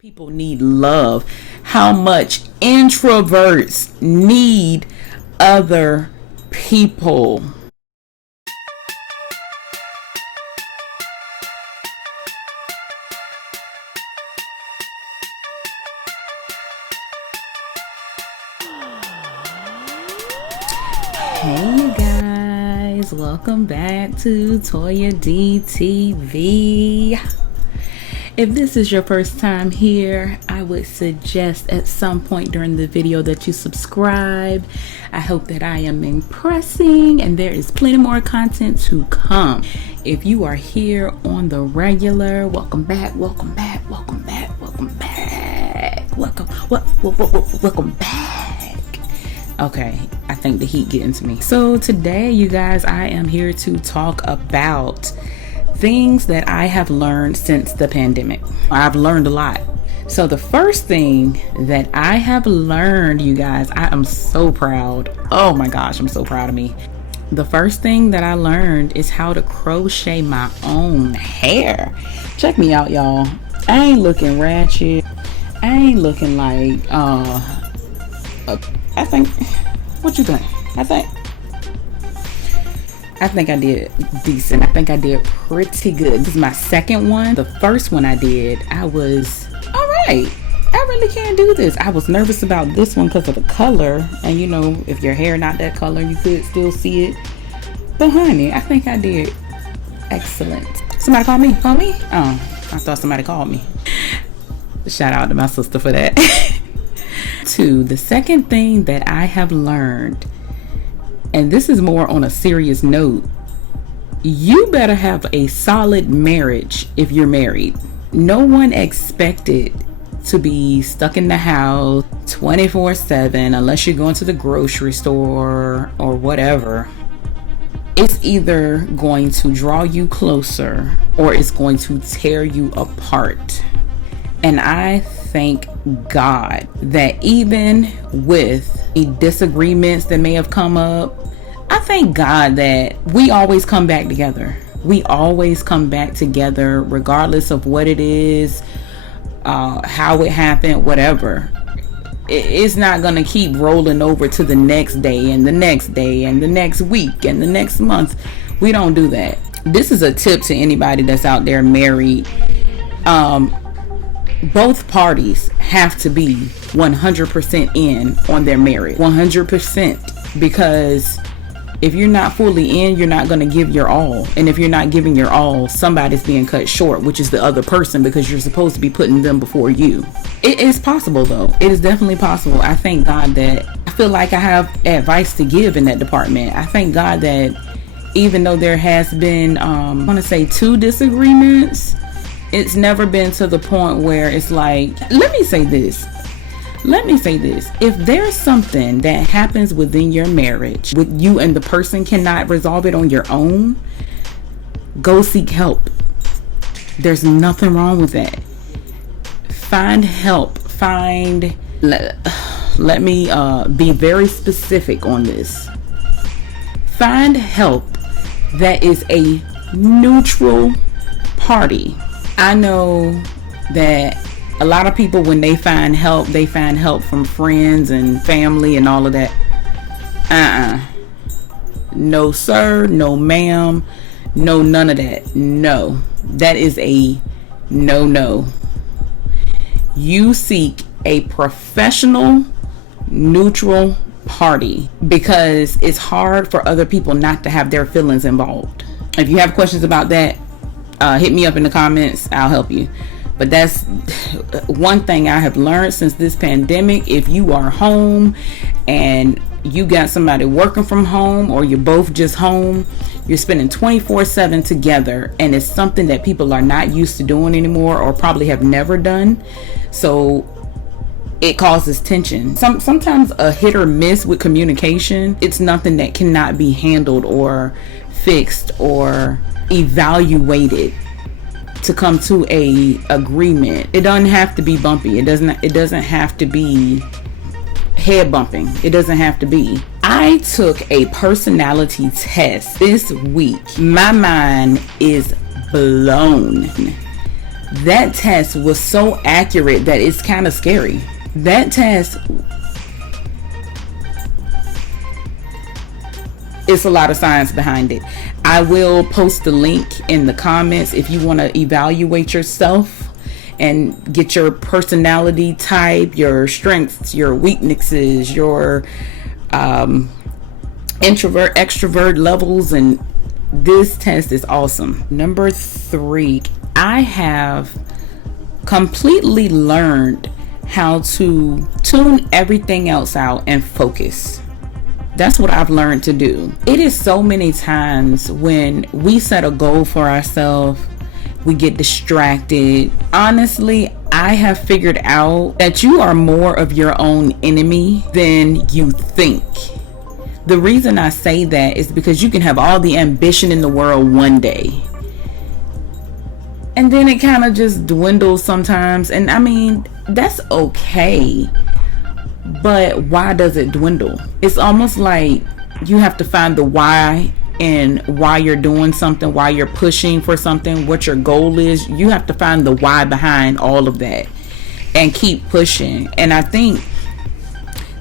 People need love. How much introverts need other people. Hey you guys, welcome back to toya.dtv. If this is your first time here, I would suggest at some point during the video that you subscribe. I hope that I am impressing and there is plenty more content to come. If you are here on the regular, welcome back, welcome back, welcome back, welcome back, welcome back. Okay, I think the heat getting to me. So today, you guys, I am here to talk about things that I have learned since the pandemic. I've learned a lot. So the first thing that I have learned, you guys, I am so proud. Oh my gosh, I'm so proud of me. The first thing that I learned is how to crochet my own hair. Check me out, y'all. I ain't looking ratchet. I ain't looking like, I think, what you think? I think I did decent. I think I did pretty good. This is my second one. The first one I did, I was all right. I really can't do this. I was nervous about this one because of the color. And you know, if your hair not that color, you could still see it. But honey, I think I did excellent. Somebody call me? Call me? Oh, I thought somebody called me. Shout out to my sister for that. Two, the second thing that I have learned, and this is more on a serious note, you better have a solid marriage if you're married. No one expected to be stuck in the house 24/7 unless you're going to the grocery store or whatever. It's either going to draw you closer or it's going to tear you apart. And I thank God that even with the disagreements that may have come up, I thank God that we always come back together. We always come back together regardless of what it is, how it happened, whatever. It's not going to keep rolling over to the next day and the next day and the next week and the next month. We don't do that. This is a tip to anybody that's out there married. Both parties have to be 100% in on their marriage. 100%. Because if you're not fully in, you're not going to give your all. And if you're not giving your all, somebody's being cut short, which is the other person, because you're supposed to be putting them before you. It is possible, though. It is definitely possible. I thank God that I feel like I have advice to give in that department. I thank God that even though there has been, I want to say 2 disagreements, it's never been to the point where it's like, let me say this. If there's something that happens within your marriage, with you and the person cannot resolve it on your own, go seek help. There's nothing wrong with that. Find help. Let me be very specific on this. Find help that is a neutral party. I know that a lot of people, when they find help from friends and family and all of that. No sir, no ma'am, no none of that. No, that is a no. You seek a professional, neutral party, because it's hard for other people not to have their feelings involved. If you have questions about that, hit me up in the comments. I'll help you. But that's one thing I have learned since this pandemic. If you are home and you got somebody working from home, or you're both just home, you're spending 24/7 together, and it's something that people are not used to doing anymore, or probably have never done. So it causes tension. Sometimes a hit or miss with communication. It's nothing that cannot be handled or fixed or evaluated to come to a agreement. It doesn't have to be bumpy. It doesn't have to be head bumping. It doesn't have to be. I took a personality test this week. My mind is blown. That test was so accurate that it's kind of scary. That test, it's a lot of science behind it. I will post the link in the comments if you want to evaluate yourself and get your personality type, your strengths, your weaknesses, your introvert, extrovert levels. And this test is awesome. Number 3, I have completely learned how to tune everything else out and focus. That's what I've learned to do. It is so many times when we set a goal for ourselves, we get distracted. Honestly, I have figured out that you are more of your own enemy than you think. The reason I say that is because you can have all the ambition in the world one day, and then it kind of just dwindles sometimes. And I mean, that's okay. But why does it dwindle? It's almost like you have to find the why and why you're doing something, why you're pushing for something, what your goal is. You have to find the why behind all of that and keep pushing. And I think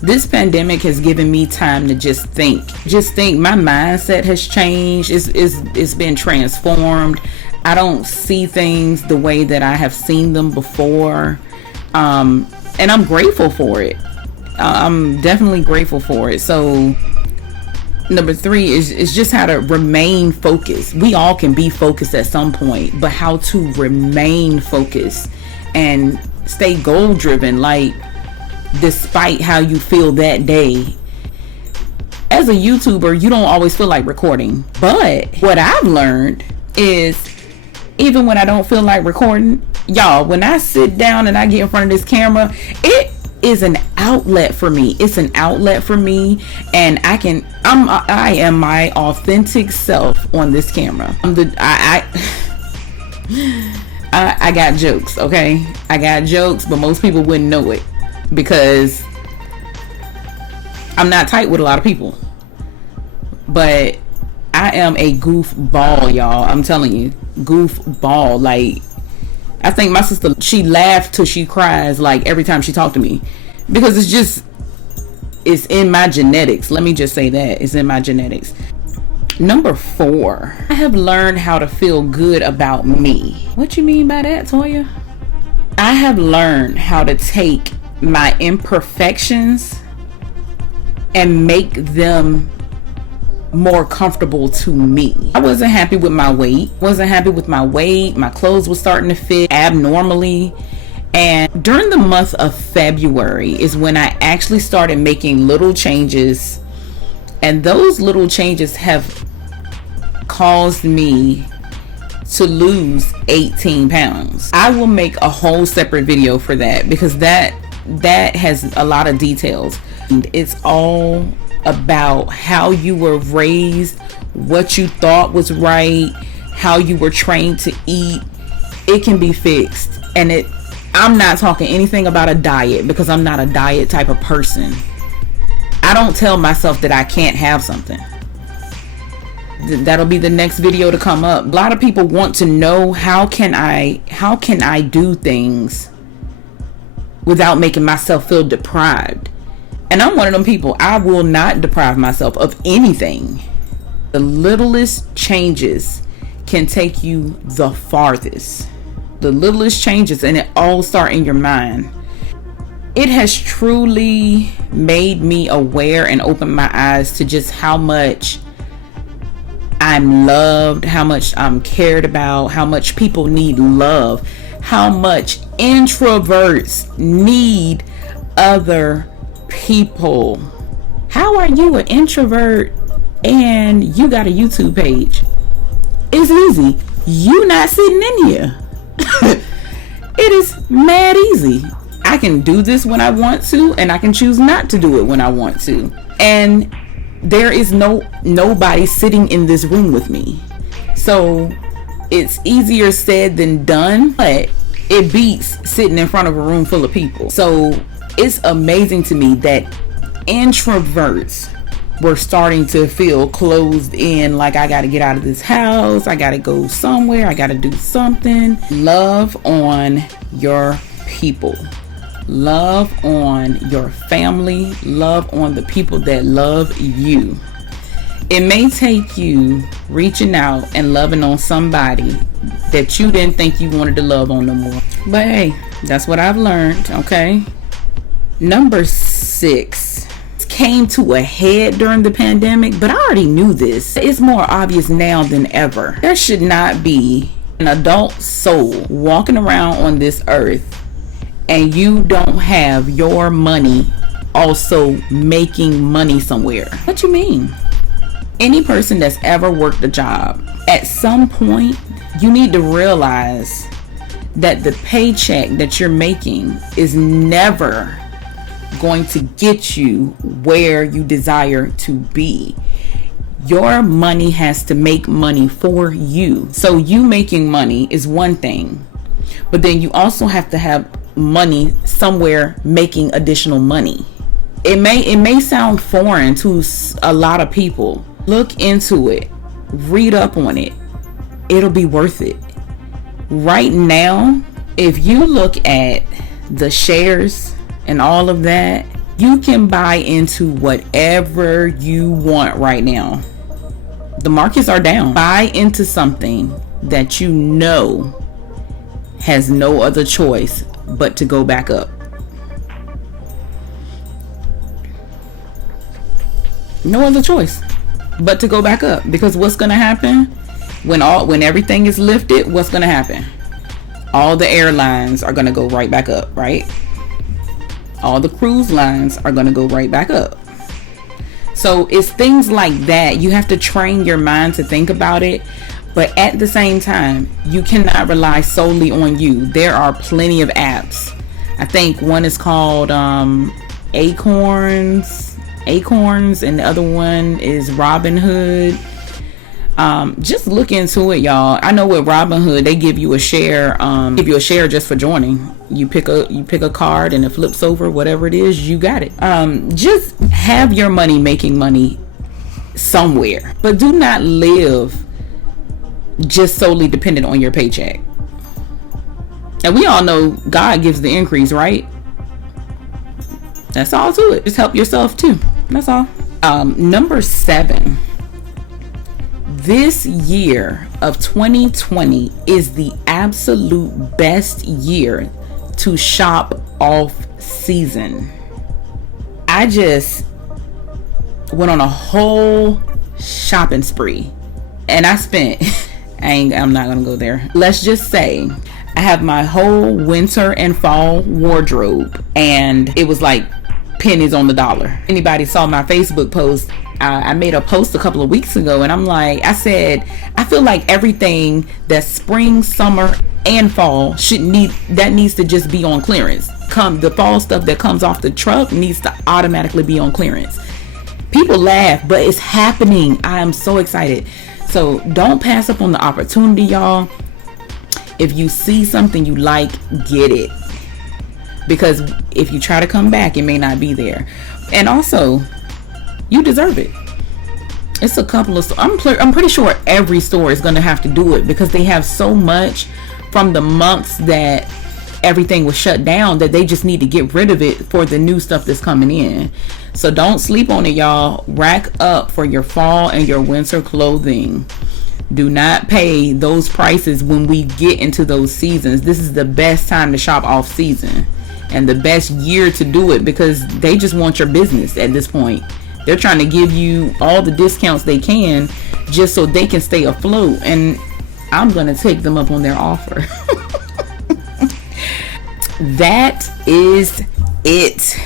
this pandemic has given me time to just think. My mindset has changed. It's been transformed. I don't see things the way that I have seen them before. And I'm grateful for it. I'm definitely grateful for it. So number 3 is just how to remain focused. We all can be focused at some point, but how to remain focused and stay goal driven, like despite how you feel that day. As a YouTuber, you don't always feel like recording, but what I've learned is even when I don't feel like recording, y'all, when I sit down and I get in front of this camera, it is an outlet for me. It's an outlet for me, and I am my authentic self on this camera. I got jokes, okay? I got jokes, but most people wouldn't know it because I'm not tight with a lot of people. But I am a goofball, y'all. I'm telling you, goofball. Like, I think my sister, she laughs till she cries, like every time she talks to me, because it's in my genetics. Let me just say that it's in my genetics. Number 4, I have learned how to feel good about me. What you mean by that, Toya? I have learned how to take my imperfections and make them more comfortable to me. I wasn't happy with my weight. My clothes were starting to fit abnormally. And during the month of February is when I actually started making little changes. And those little changes have caused me to lose 18 pounds. I will make a whole separate video for that because that has a lot of details. It's all about how you were raised, what you thought was right, how you were trained to eat. It can be fixed. And I'm not talking anything about a diet because I'm not a diet type of person. I don't tell myself that I can't have something. That'll be the next video to come up. A lot of people want to know how can I do things without making myself feel deprived. And I'm one of them people. I will not deprive myself of anything. The littlest changes can take you the farthest. The littlest changes, and it all starts in your mind. It has truly made me aware and opened my eyes to just how much I'm loved, how much I'm cared about, how much people need love, how much introverts need other people. How are you an introvert and you got a YouTube page? It's easy. You not sitting in here. It is mad easy. I can do this when I want to, and I can choose not to do it when I want to. And there is nobody sitting in this room with me. So it's easier said than done, but it beats sitting in front of a room full of people. So it's amazing to me that introverts were starting to feel closed in, like I got to get out of this house, I got to go somewhere, I got to do something. Love on your people. Love on your family. Love on the people that love you. It may take you reaching out and loving on somebody that you didn't think you wanted to love on no more. But hey, that's what I've learned, okay? Number 6 came to a head during the pandemic, but I already knew this. It's more obvious now than ever. There should not be an adult soul walking around on this earth and you don't have your money also making money somewhere. What you mean? Any person that's ever worked a job, at some point, you need to realize that the paycheck that you're making is never going to get you where you desire to be. Your money has to make money for you. So you making money is one thing, but then you also have to have money somewhere making additional money. It may sound foreign to a lot of people. Look into it, read up on it. It'll be worth it. Right now, if you look at the shares and all of that, you can buy into whatever you want right now. The markets are down. Buy into something that you know has no other choice but to go back up. No other choice but to go back up, because what's going to happen when everything is lifted? What's going to happen? All the airlines are going to go right back up, right? All the cruise lines are going to go right back up. So it's things like that. You have to train your mind to think about it. But at the same time, you cannot rely solely on you. There are plenty of apps. I think one is called Acorns, and the other one is Robinhood. Just look into it, y'all. I know with Robinhood, they give you a share, just for joining. You pick a card and it flips over, whatever it is, you got it. Just have your money making money somewhere, but do not live just solely dependent on your paycheck. And we all know God gives the increase, right? That's all to it. Just help yourself too. That's all. Number 7. This year of 2020 is the absolute best year to shop off season. I just went on a whole shopping spree, and I spent I'm not gonna go there. Let's just say I have my whole winter and fall wardrobe, and it was like pennies on the dollar. Anybody saw my Facebook post? I made a post a couple of weeks ago, and I said I feel like everything that's spring, summer, and fall needs to just be on clearance. The fall stuff that comes off the truck needs to automatically be on clearance. People laugh, but it's happening. I am so excited. So don't pass up on the opportunity, y'all. If you see something you like, get it. Because if you try to come back, it may not be there. And also, you deserve it. It's a couple of I'm pretty sure every store is going to have to do it, because they have so much from the months that everything was shut down that they just need to get rid of it for the new stuff that's coming in. So don't sleep on it, y'all. Rack up for your fall and your winter clothing. Do not pay those prices when we get into those seasons. This is the best time to shop off season and the best year to do it, because they just want your business at this point. They're trying to give you all the discounts they can just so they can stay afloat, and I'm going to take them up on their offer. That is it.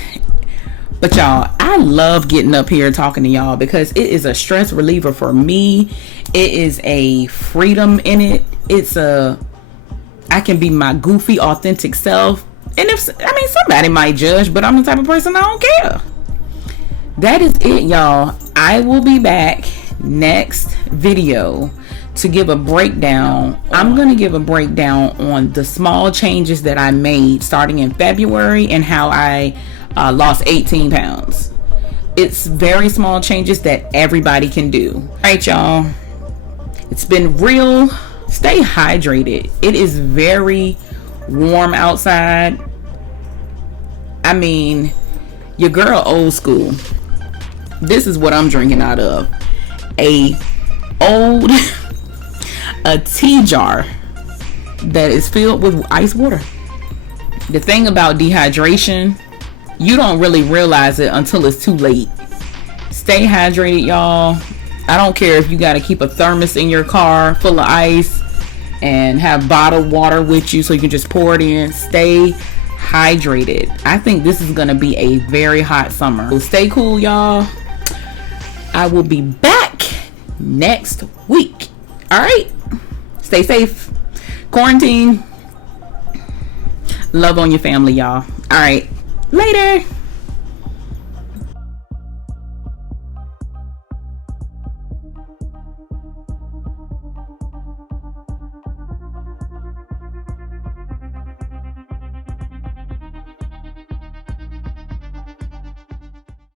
But y'all, I love getting up here talking to y'all, because it is a stress reliever for me. It is a freedom in it. I can be my goofy, authentic self. And somebody might judge, but I'm the type of person I don't care. That is it, y'all. I will be back next video to give a breakdown. I'm going to give a breakdown on the small changes that I made starting in February and how I lost 18 pounds. It's very small changes that everybody can do. All right, y'all. It's been real. Stay hydrated. It is very warm outside. I mean, your girl old school. This is what I'm drinking out of. A tea jar that is filled with ice water. The thing about dehydration, you don't really realize it until it's too late. Stay hydrated, y'all. I don't care if you got to keep a thermos in your car full of ice and have bottled water with you so you can just pour it in. Stay hydrated. I think this is going to be a very hot summer. So stay cool, y'all. I will be back next week. All right. Stay safe. Quarantine. Love on your family, y'all. All right. Later.